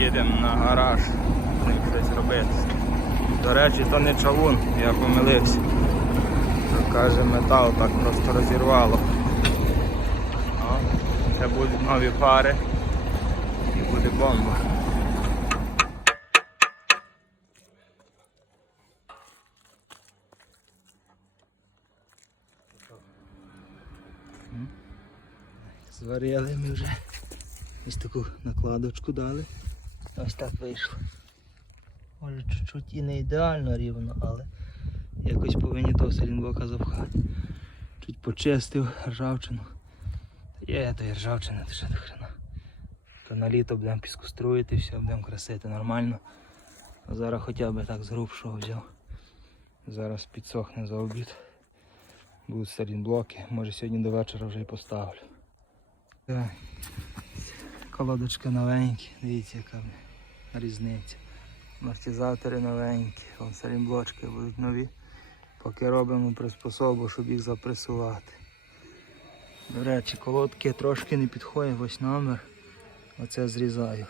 Їдемо на гараж, з ним щось робити. До речі, то не чавун, я помилився. То каже метал так просто розірвало. О, Це будуть нові пари і буде бомба. Зварили ми вже. Ось таку накладочку дали. Ось так вийшло. Може чуть-чуть і не ідеально рівно, але якось повинні того салінблока запхати. Чуть почистив ржавчину. Є, то є ржавчина, то ще до хрена. То на літо будемо піскоструїти, все, будемо красити нормально. А зараз хоча б так з грубшого взяв. Зараз підсохне за обід. Будуть салінблоки. Може сьогодні до вечора вже і поставлю. Так. Колодочки новенькі, дивіться яка різниця. Амортизатори новенькі, салімблочки будуть нові. Поки робимо приспособу, щоб їх запресувати. До речі, колодки трошки не підходять, ось номер. Оце зрізаю.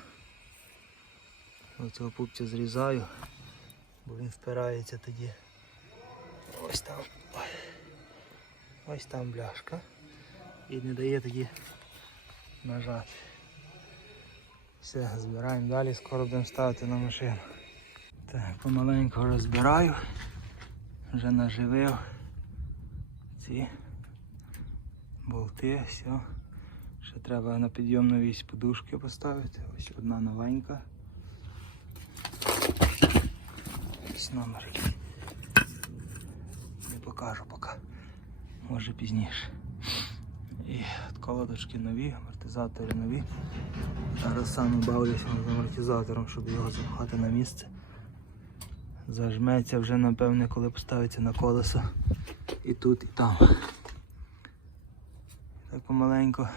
Оцього пупця зрізаю, бо він впирається тоді. Ось там. Ось там бляшка. І не дає тоді нажати. Все, збираємо далі, скоро будемо ставити на машину. Так, помаленьку розбираю. Вже наживив ці болти, все. Ще треба на підйомну вісь подушки поставити. Ось одна новенька. Ось номер. Не покажу поки. Може пізніше. І от колодочки нові, амортизатори нові. Зараз саме бавлюся з амортизатором, щоб його запхати на місце. Зажметься вже напевне, коли поставиться на колесо і тут, і там. Так помаленько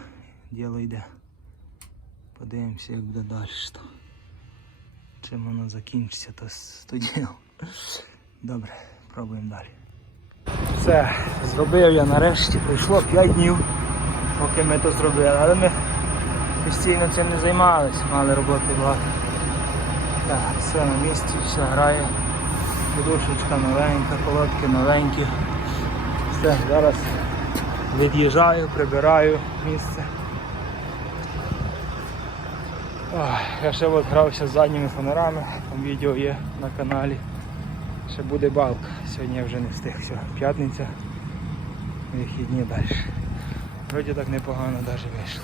діло йде. Подивимося, як буде далі. Чим воно закінчиться, то с- то діло. Добре, пробуємо далі. Все, зробив я нарешті, пройшло 5 днів, поки ми то зробили, але ми постійно цим не займалися, мали роботи багато. Так, все на місці, все грає. Подушечка новенька, колодки новенькі. Все, зараз від'їжджаю, прибираю місце. Ой, я ще от грався з задніми фонарами, там відео є на каналі. Ще буде балка. Сьогодні я вже не встиг. Все, п'ятниця, вихідні далі. Вроді так непогано навіть вийшло.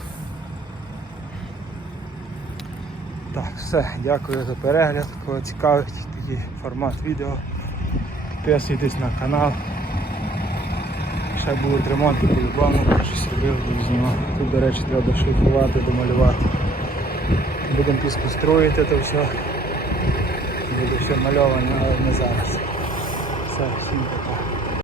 Так, все, дякую за перегляд. Кого цікавить такий формат відео. Підписуйтесь на канал. Ще будуть ремонти по-любому, щось робив, буду. Тут, до речі, треба шліфувати, домалювати. Будемо піску строїти, то все. Буде все мальоване, але не зараз. Все, всім пока.